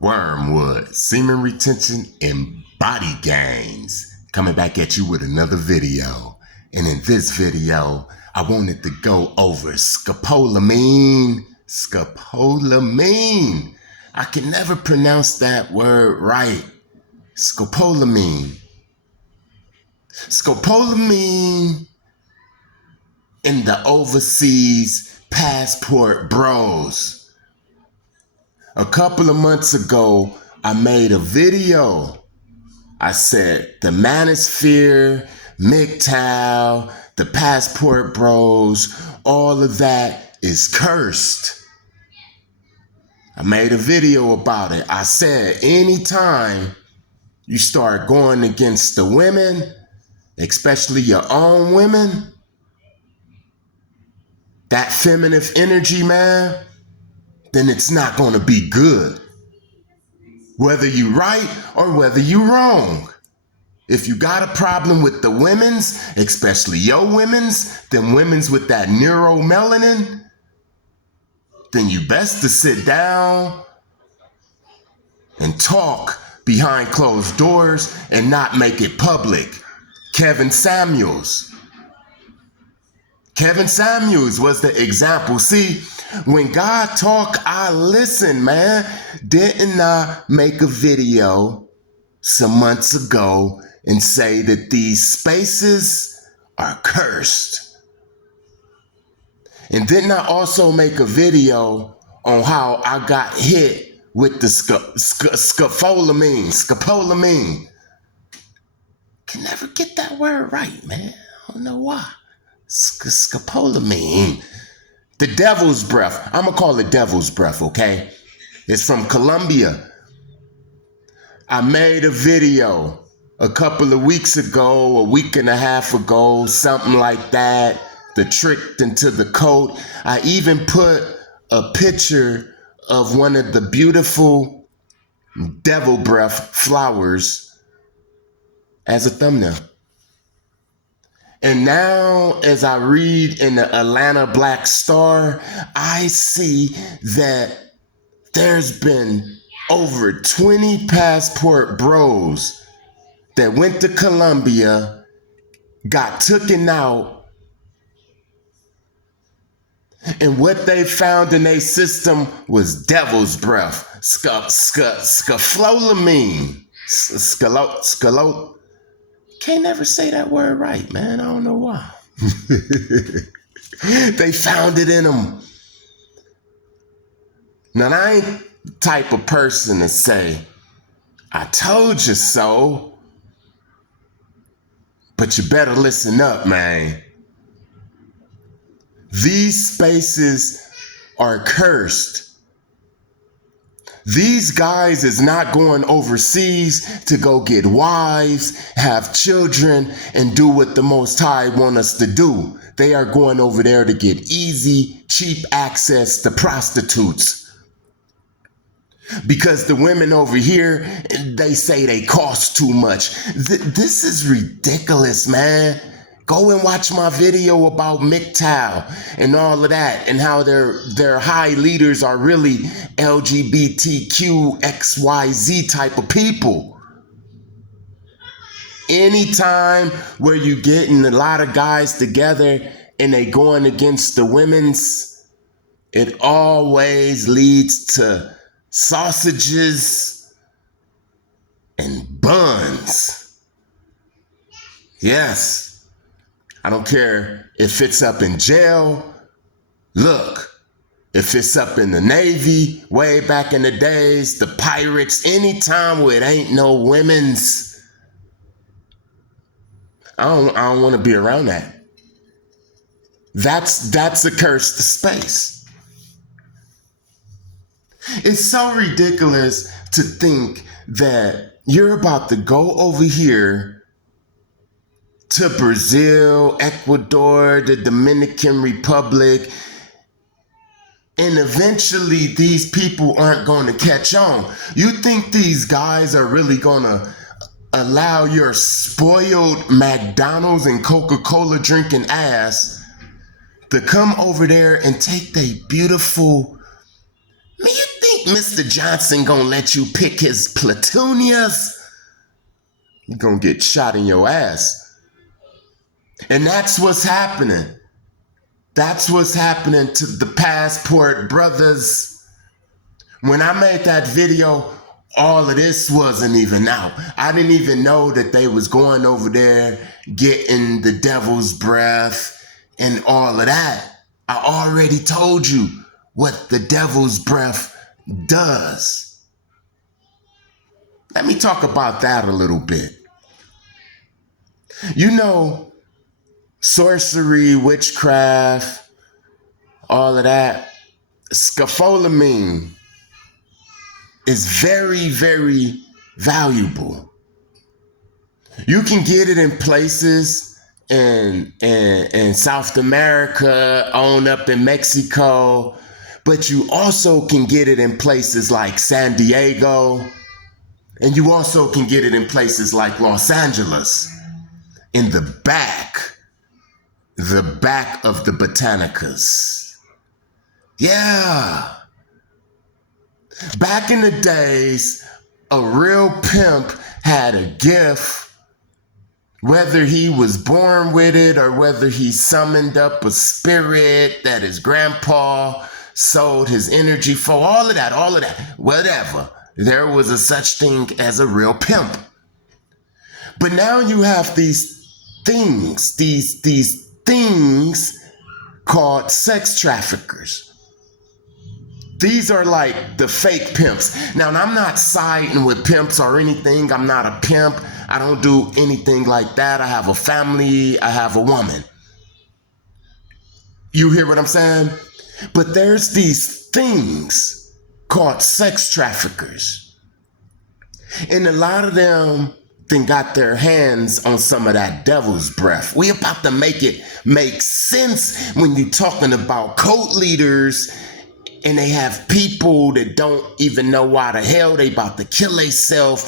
Wormwood, semen retention, and body gains. Coming back at you with another video. And in this video, I wanted to go over scopolamine. Scopolamine. I can never pronounce that word right. Scopolamine. Scopolamine in the overseas passport bros. A couple of months ago, I made a video. I said the manosphere, MGTOW, the passport bros, all of that is cursed. I made a video about it. I said anytime you start going against the women, especially your own women, that feminine energy, man, then it's not going to be good. Whether you right or whether you wrong. If you got a problem with the women's, especially your women's, them women's with that neuromelanin, then you best to sit down and talk behind closed doors and not make it public. Kevin Samuels was the example. See, when God talk, I listen, man. Didn't I make a video some months ago and say that these spaces are cursed? And didn't I also make a video on how I got hit with the scopolamine? Can never get that word right, man. I don't know why. Scopolamine. The devil's breath. I'm gonna call it devil's breath, okay? It's from Colombia. I made a video a couple of weeks ago, a week and a half ago, something like that. The tricked into the coat. I even put a picture of one of the beautiful devil breath flowers as a thumbnail. And now, as I read in the Atlanta Black Star, I see that there's been over 20 passport bros that went to Colombia, got taken out, and what they found in their system was devil's breath, scopolamine, Can't never say that word right, man. I don't know why. They found it in them. Now, I ain't the type of person to say, I told you so. But you better listen up, man. These spaces are cursed. These guys is not going overseas to go get wives, have children, and do what the Most High want us to do. They are going over there to get easy, cheap access to prostitutes. Because the women over here, they say they cost too much. This is ridiculous, man. Go and watch my video about MGTOW and all of that, and how their high leaders are really LGBTQ XYZ type of people. Anytime where you getting a lot of guys together and they going against the women's, it always leads to sausages and buns. Yes. I don't care if it's up in jail. Look, if it's up in the Navy, way back in the days, the pirates, anytime where it ain't no women's, I don't want to be around that. That's a cursed space. It's so ridiculous to think that you're about to go over here to Brazil, Ecuador, the Dominican Republic, and eventually these people aren't going to catch on. You think these guys are really going to allow your spoiled McDonald's and Coca-Cola drinking ass to come over there and take their beautiful... Man, you think Mr. Johnson gonna let you pick his platoonias? You're gonna get shot in your ass. And that's what's happening. That's what's happening to the Passport brothers. When I made that video, all of this wasn't even out. I didn't even know that they was going over there getting the devil's breath and all of that. I already told you what the devil's breath does. Let me talk about that a little bit. You know, sorcery, witchcraft, all of that, scopolamine is very, very valuable. You can get it in places in South America, on up in Mexico, but you also can get it in places like San Diego, and you also can get it in places like Los Angeles, in the back of the Botanicas. Yeah. Back in the days, a real pimp had a gift, whether he was born with it or whether he summoned up a spirit that his grandpa sold his energy for, all of that, whatever. There was a such thing as a real pimp. But now you have these things called sex traffickers. These are like the fake pimps. Now, I'm not siding with pimps or anything. I'm not a pimp. I don't do anything like that. I have a family. I have a woman. You hear what I'm saying? But there's these things called sex traffickers. And a lot of them then got their hands on some of that devil's breath. We about to make it make sense when you're talking about cult leaders and they have people that don't even know why the hell they about to kill themselves.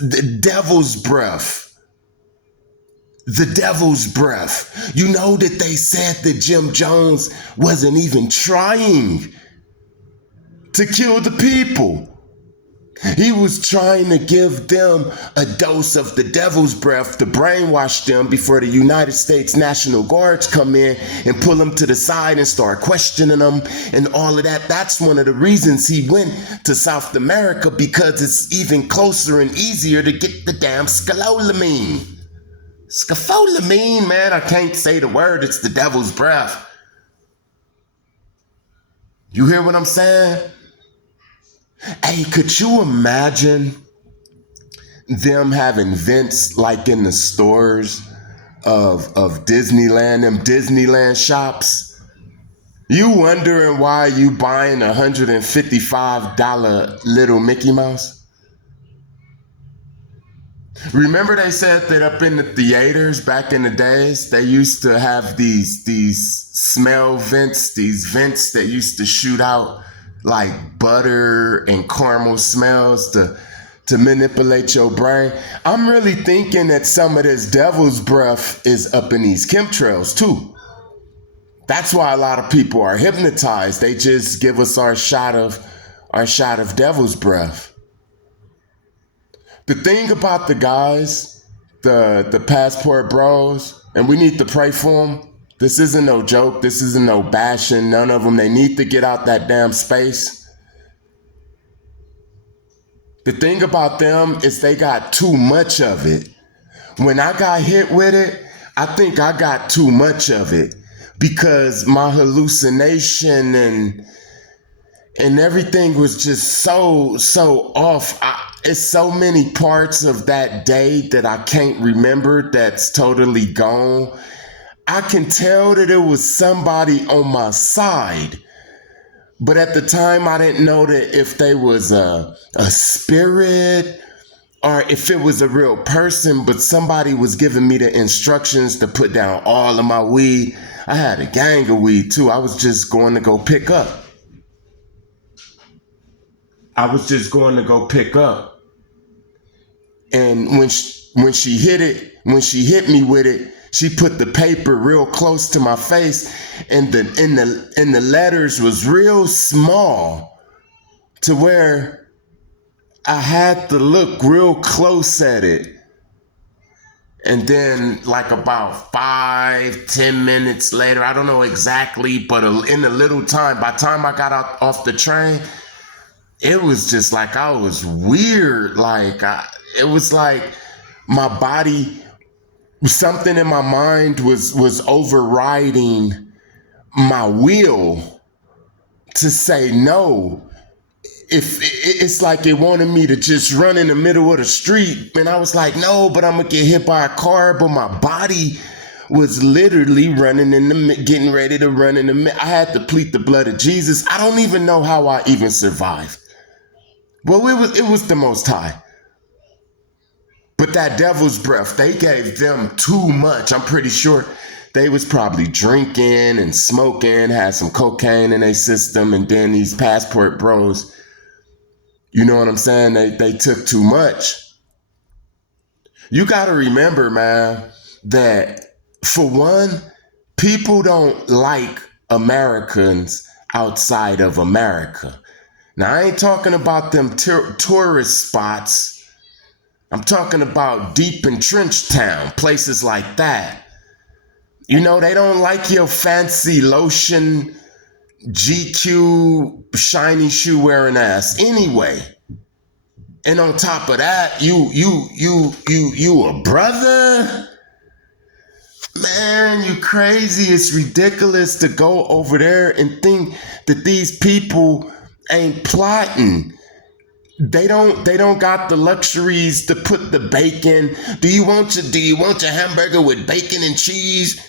The devil's breath. The devil's breath. You know that they said that Jim Jones wasn't even trying to kill the people. He was trying to give them a dose of the devil's breath to brainwash them before the United States National Guards come in and pull them to the side and start questioning them and all of that. That's one of the reasons he went to South America, because it's even closer and easier to get the damn scopolamine. Scopolamine, man, I can't say the word. It's the devil's breath. You hear what I'm saying? Hey, could you imagine them having vents like in the stores of Disneyland, them Disneyland shops? You wondering why you buying $155 little Mickey Mouse? Remember they said that up in the theaters back in the days, they used to have these smell vents, these vents that used to shoot out like butter and caramel smells to manipulate your brain. I'm really thinking that some of this devil's breath is up in these chemtrails too. That's why a lot of people are hypnotized. They just give us our shot of devil's breath. The thing about the guys, the Passport Bros, and we need to pray for them. This isn't no joke. This isn't no bashing. None of them. They need to get out that damn space. The thing about them is they got too much of it. When I got hit with it, I think I got too much of it because my hallucination and everything was just so off. It's so many parts of that day that I can't remember that's totally gone. I can tell that it was somebody on my side, but at the time I didn't know that if they was a spirit or if it was a real person, but somebody was giving me the instructions to put down all of my weed. I had a gang of weed too. I was just going to go pick up. And when she hit me with it, she put the paper real close to my face, and the letters was real small, to where I had to look real close at it. And then like about 5-10 minutes later, I don't know exactly, but in a little time, by the time I got off the train, it was just like I was weird. It was like my body, something in my mind was overriding my will to say no. If it's like it wanted me to just run in the middle of the street, and I was like, no, but I'm gonna get hit by a car. But my body was literally getting ready to run in the. I had to plead the blood of Jesus. I don't even know how I even survived. Well, it was the Most High. But that devil's breath, they gave them too much. I'm pretty sure they was probably drinking and smoking, had some cocaine in their system, and then these passport bros, you know what I'm saying? They took too much. You got to remember, man, that for one, people don't like Americans outside of America. Now, I ain't talking about them tourist spots. I'm talking about deep entrenched town, places like that. You know, they don't like your fancy lotion, GQ, shiny shoe wearing ass anyway. And on top of that, you a brother? Man, you crazy. It's ridiculous to go over there and think that these people ain't plotting. They don't got the luxuries to put the bacon. Do you want your hamburger with bacon and cheese?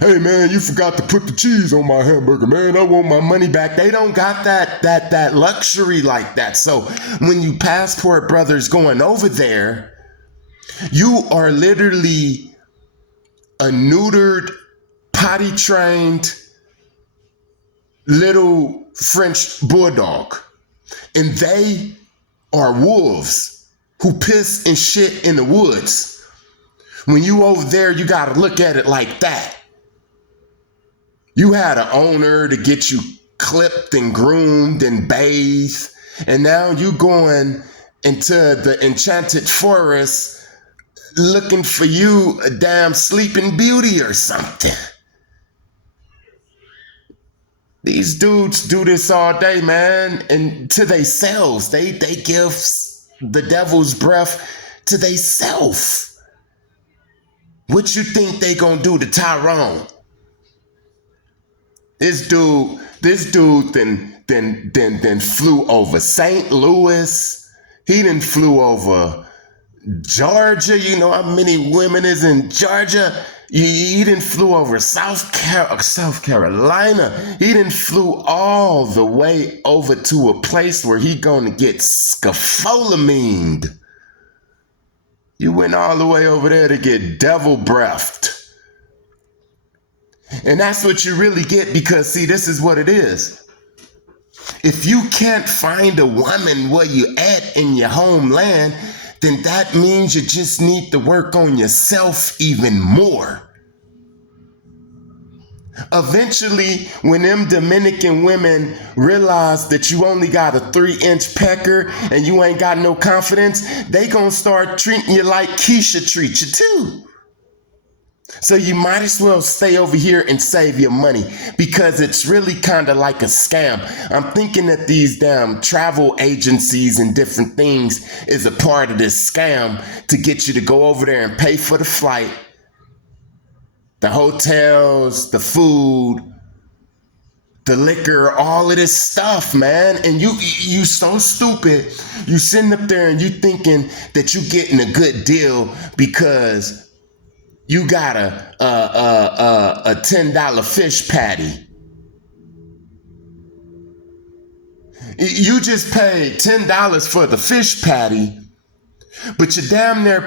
Hey man, you forgot to put the cheese on my hamburger, man. I want my money back. They don't got that luxury like that. So when you passport brothers going over there, you are literally a neutered, potty trained little French bulldog. And they are wolves who piss and shit in the woods. When you over there, you got to look at it like that. You had an owner to get you clipped and groomed and bathed, and now you going into the enchanted forest looking for you a damn sleeping beauty or something. These dudes do this all day, man, and to themselves. They give the devil's breath to themselves. What you think they gonna do to Tyrone? This dude then flew over St. Louis. He then flew over Georgia. You know how many women is in Georgia? He then flew over South Carolina. He then flew all the way over to a place where he gonna get scopolamined. You went all the way over there to get devil breathed. And that's what you really get, because see, this is what it is. If you can't find a woman where you at in your homeland, then that means you just need to work on yourself even more. Eventually, when them Dominican women realize that you only got a 3-inch pecker and you ain't got no confidence, they gonna start treating you like Keisha treat you too. So you might as well stay over here and save your money, because it's really kind of like a scam. I'm thinking that these damn travel agencies and different things is a part of this scam to get you to go over there and pay for the flight, the hotels, the food, the liquor, all of this stuff, man. And you so stupid. You sitting up there and you thinking that you getting a good deal because you got a $10 fish patty. You just paid $10 for the fish patty, but you damn near